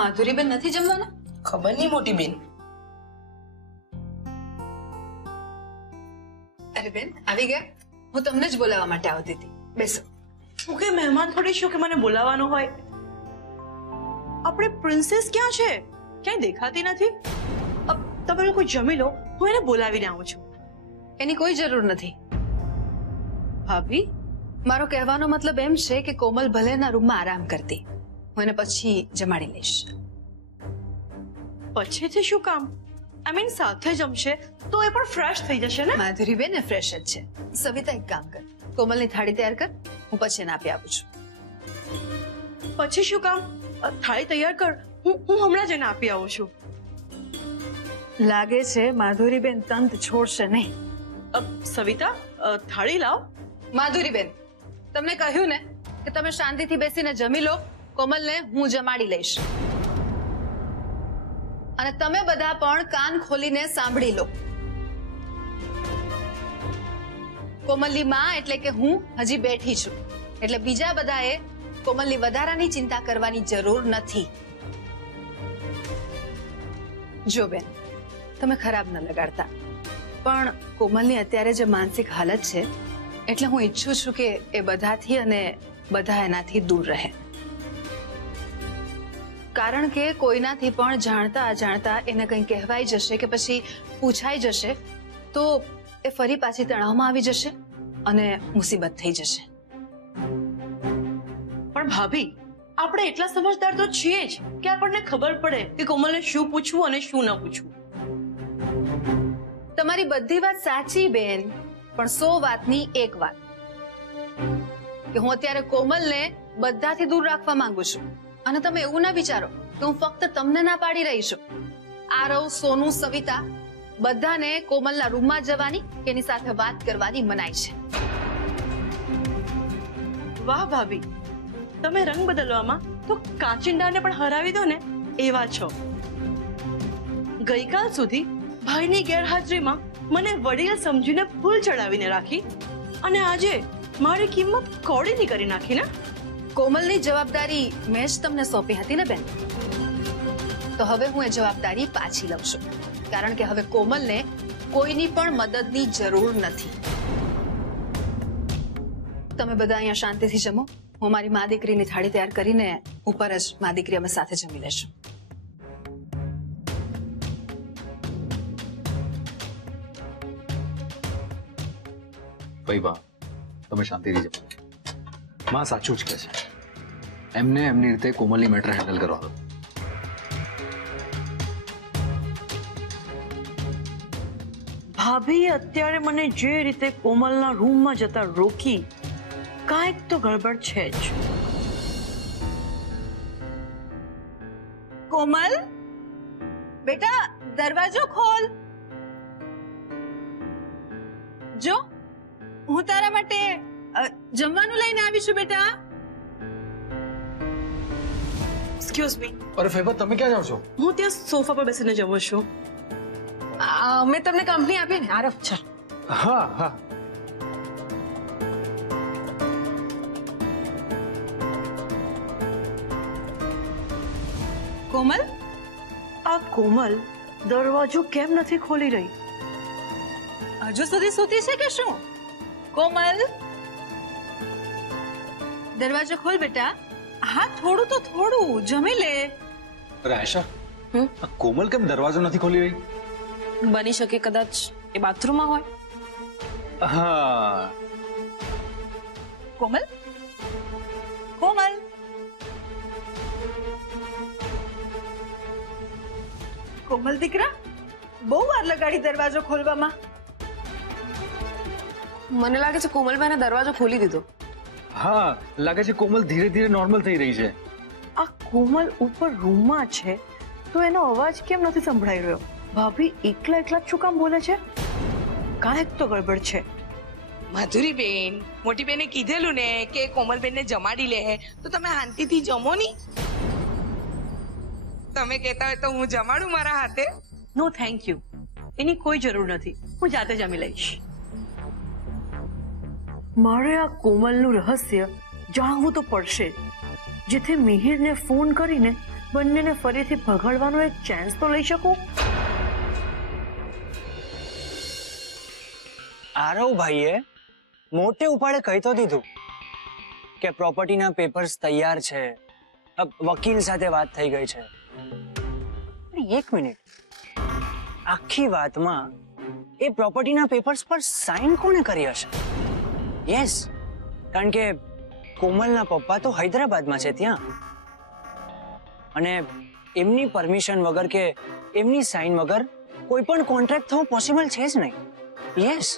માધુરીબેન નથી જમવાના? ખબર નહીં મોટી બેન. અરે બેન આવી ગયા. હું તમને જ બોલાવવા માટે આવતી હતી. બેસો. હું કે મહેમાન થોડી છું કે મને બોલાવવાનો હોય. આપણે પ્રિન્સેસ ક્યાં છે? ક્યાંય દેખાતી નથી. તમે લોકો જમી લો, હું એને બોલાવીને આવું છું. એની કોઈ જરૂર નથી. ભાભી, મારો કહેવાનો મતલબ એમ છે કે કોમલ ભલે એના રૂમમાં આરામ કરતી, હું એને પછી જમાડી લઈશ. પછીથી શું કામ? આઈ મીન સાથે જમશે તો એ પણ ફ્રેશ થઈ જશે ને. માધુરીબેન એ ફ્રેશ જ છે. સવિતા એક કામ કર, કોમલની થાળી તૈયાર કર, હું પછી એને આપી આપું છું. પછી શું કામ? થાળી તૈયાર કર, હું હમણાં જ એને આપી આવું છું. લાગે છે માધુરીબેન તંત છોડશે નહીં. સવિતા, થાળી લાવ. માધુરીબેન, તમને કહ્યું ને કે તમે શાંતિથી બેસીને જમી લો, કોમલને હું જમાડી લઈશ. અને તમે બધા પણ કાન ખોલીને સાંભળી લો. કોમલની માં એટલે કે હું હજી બેઠી છું, એટલે બીજા બધાએ કોમલની વધારાની ચિંતા કરવાની જરૂર નથી. જો બેન, તમે ખરાબ ન લગાડતા, પણ કોમલની અત્યારે જે માનસિક હાલત છે એટલે હું ઈચ્છું છું કે એ બધાથી અને બધા એનાથી દૂર રહે. કારણ કે કોઈનાથી પણ જાણતા અજાણતા એને કંઈ કહેવાઈ જશે કે પછી પૂછાઈ જશે તો એ ફરી પાછી તણાવમાં આવી જશે અને મુસીબત થઈ જશે. પણ ભાભી, આપણે એટલા સમજદાર તો છીએ જ કે આપણને ખબર પડે કે કોમલને શું પૂછવું અને શું ન પૂછવું. તમારી બધી વાત સાચી બેન, પણ 100 વાતની એક વાત કે હું અત્યારે કોમલને બધાથી દૂર રાખવા માંગુ છું. અને તમે એવું ના વિચારો કે હું ફક્ત તમને ના પાડી રહી છું. આરવ, સોનુ, સવિતા બધાને કોમલના રૂમમાં જવાની કે એની સાથે વાત કરવાની મનાઈ છે. વાહ ભાભી, તમે રંગ બદલવામાં તો કાચિંડાને પણ હરાવી દો ને એવા છો. ગઈકાલ સુધી ભાઈની ગેરહાજરીમાં મને વડીલ સમજીને ફૂલ ચડાવીને રાખી અને આજે મારી કિંમત કોડીની કરી નાખી ને. કોમલની જવાબદારી મેં જ તમને સોંપી હતી ને બેન, તો હવે હું એ જવાબદારી પાછી લઉં છું. કારણ કે હવે કોમલને કોઈની પણ મદદની જરૂર નથી. તમે બધા અહીંયા શાંતિથી જમો. હું મારી મા દીકરીની થાળી તૈયાર કરીને ઉપર જ મા દીકરી અમે સાથે જમી લેશું. ભાઈ બા, તમે શાંતિથી જમો. માં સાચું જ કહે છે. એમને એમની રીતે કોમલની મેટર હેન્ડલ કરવા દો. ભાભીએ અત્યારે મને જે રીતે કોમલના રૂમમાં જતા રોકી, કાંઈક તો ગડબડ છે જ. કોમલ બેટા, દરવાજો ખોલ. જો હું તારા માટે જમવાનું લઈને આવી છું બેટા. Excuse me. અરે ફેબર, તમે ક્યાં જાઓ છો? હું ત્યાં સોફા પર બેસીને જમું છું. મેં તમને કંપની આપી ને. આરવ, ચાલ. હા હા. કોમલ, આ કોમલ દરવાજો કેમ નથી ખોલી રહી? હજુ સુધી સૂતી છે કે શું? કોમલ, દરવાજો ખોલ બેટા. હા, થોડું તો થોડું જમી લે. અરે આયશા, આ કોમલ કેમ દરવાજો નથી ખોલી રહી? બની શકે કદાચ એ બાથરૂમમાં હોય. હા. કોમલ, કોમલ, કોમલ દીકરા, બહુ વાર લગાડી દરવાજો ખોલવામાં. મને લાગે છે કોમલભાઈને દરવાજો ખોલી દીધો. હા, લાગે છે કોમલ ધીરે ધીરે નોર્મલ થઈ રહી છે. આ કોમલ ઉપર રૂમમાં છે તો એનો અવાજ કેમ નથી સંભળાઈ રહ્યો? ભાભી એકલા એકલા શું કામ બોલે છે? કાંઈક તો ગડબડ છે. માધુરીબેન, મોટી બેને કીધેલું ને કે કોમલબેનને જમાડી લે, તો તમે શાંતિથી જમો ની. તમે કહેતા હોય તો હું જમાડું મારા હાથે. નો થેન્ક યુ, એની કોઈ જરૂર નથી. હું જાતે જમી લઈશ. મારે આ કોમલનું રહસ્ય જાણવું તો પડશે, જેથી મિહિરને ફોન કરીને બંનેને ફરીથી ભગાડવાનો એક ચાન્સ તો લઈ શકું. આરવભાઈએ મોટે ઉપાડે કહી તો દીધું કે પ્રોપર્ટીના પેપર્સ તૈયાર છે, વકીલ સાથે વાત થઈ ગઈ છે. એક મિનિટ, આખી વાતમાં એ પ્રોપર્ટીના પેપર્સ પર સાઇન કોણે કરી હશે? યસ, કારણ કે કોમલના પપ્પા તો હૈદરાબાદમાં છે ત્યાં, અને એમની પરમિશન વગર કે એમની સાઇન વગર કોઈ પણ કોન્ટ્રાક્ટ થવો પોસિબલ છે જ નહીં. યસ.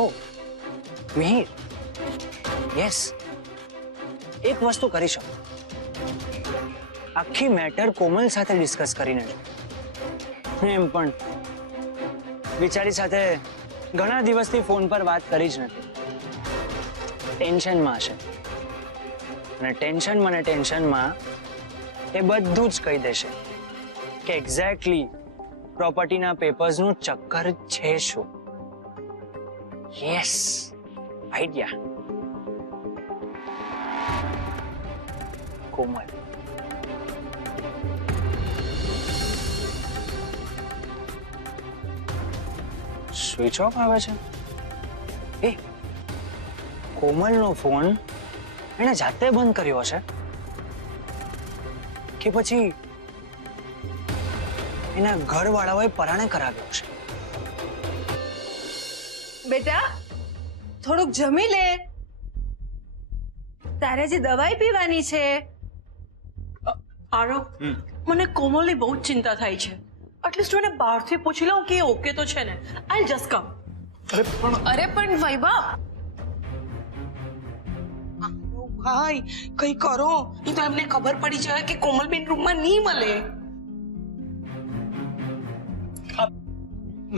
ઓ મિહિર, યસ, એક વસ્તુ કરી શકો. આખી મેટર કોમલ સાથે ડિસ્કસ કરીને જો. એમ પણ બિચારી સાથે ઘણા દિવસથી ફોન પર વાત કરી જ નથી. ટેન્શનમાં હશે, અને ટેન્શનમાં એ બધું જ કહી દેશે કે એક્ઝેક્ટલી પ્રોપર્ટીના પેપર્સનું ચક્કર છે શું. Yes, idea. Komal, switch off આવે છે. એ કોમલનો ફોન એણે જાતે બંધ કર્યો હશે કે પછી એના ઘરવાળાઓએ પરાણે કરાવ્યો હશે. બેટા થોડુંક જમી લે, તારે જે દવાઈ પીવાની છે. આરવ, મને કોમલની બહુ જ ચિંતા થાય છે. એટલીસ્ટ મને બહારથી પૂછી લઉં કે ઓકે તો છે ને. આઈ જસ્ટ કમ. અરે પણ વૈભવ, ભાઈ કઈ કરો, નહીં તો એમને ખબર પડી જાય કે કોમલબેન રૂમમાં નહીં મળે.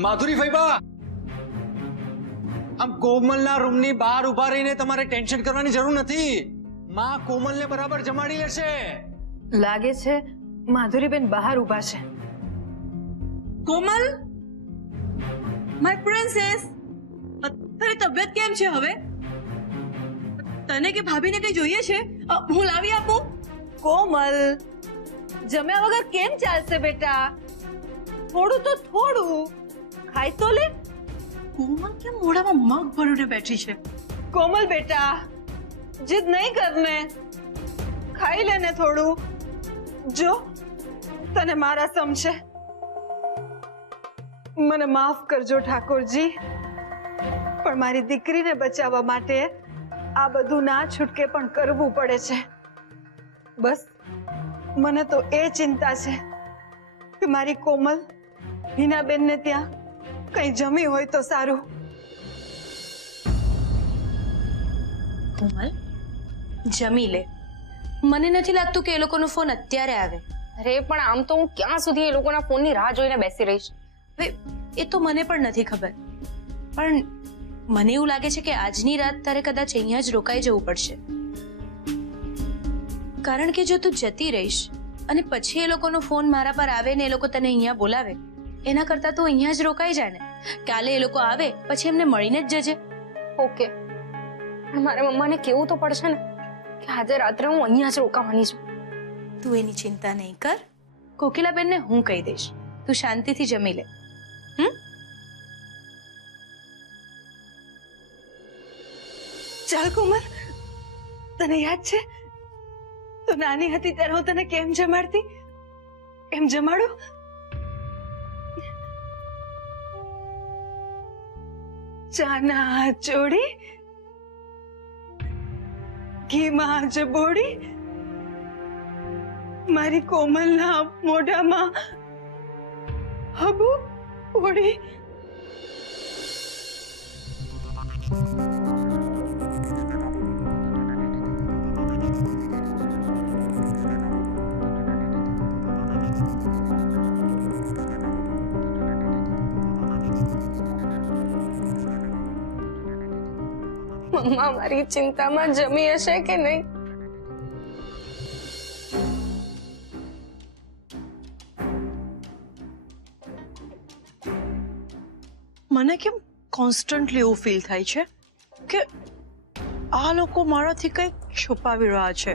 માધુરી ફઈબા, આમ કોમલના રૂમની બહાર ઉભા રહીને તમારે ટેન્શન કરવાની જરૂર નથી. માં કોમલને બરાબર જમાડી લેશે. લાગે છે માધુરીબેન બહાર ઊભા છે. કોમલ, માય પ્રિન્સેસ, તારી તબિયત કેમ છે હવે? તને કે ભાભીને કઈ જોઈએ છે? હું લાવી આપું? કોમલ, જમ્યા વગર કેમ ચાલશે બેટા? થોડું તો થોડું ખાઈ તો લે. કોમલ કેમ મોઢામાં મગ ભરીને બેઠી છે? કોમલ બેટા, જીદ નહીં કરને, ખાઈ લેને થોડું. જો તને મારા સમશે. મને માફ કરજો ઠાકોરજી, પણ મારી દીકરીને બચાવવા માટે આ બધું ના છૂટકે પણ કરવું પડે છે. બસ મને તો એ ચિંતા છે કે મારી કોમલ હિનાબેનને ત્યાં કઈ જમી હોય તો સારું. કોમલ, જમી લે. મને નથી લાગતું કે એ લોકોનો ફોન અત્યારે આવે. અરે પણ આમ તો હું ક્યાં સુધી એ લોકોના ફોનની રાહ જોઈને બેસી રહીશ? હવે એ તો મને પણ નથી ખબર, પણ મને એવું લાગે છે કે આજની રાત તારે કદાચ અહીંયા જ રોકાઈ જવું પડશે. કારણ કે જો તું જતી રહીશ અને પછી એ લોકોનો ફોન મારા પર આવે ને એ લોકો તને અહીંયા બોલાવે, એના કરતા તું અહીંયા જ રોકાઈ જાય ને. કાલે એ લોકો આવે પછી એમને મળીને જ જજે. ઓકે, પણ મારે મમ્માને કેવું તો પડશે ને કે આજે રાત્રે હું અહીંયા જ રોકાવાની છું. તું એની ચિંતા નહીં કર. કોકિલાબેનને હું કહી દઈશ. તું શાંતિથી જમી લે. ચાલ કોમલ, તને યાદ છે તો નાની હતી ત્યારે હું તને કેમ જમાડતી? એમ જમાડું? ચાના ચોળી, ઘીમાં જબોડી, મારી કોમલના મોઢામાં હબુ ઓળી. મમ્મા મારી ચિંતામાં જમી હશે કે નહીં? મને કેમ કોન્સ્ટન્ટલી એવું ફીલ થાય છે કે આ લોકો મારાથી કંઈક છુપાવી રહ્યા છે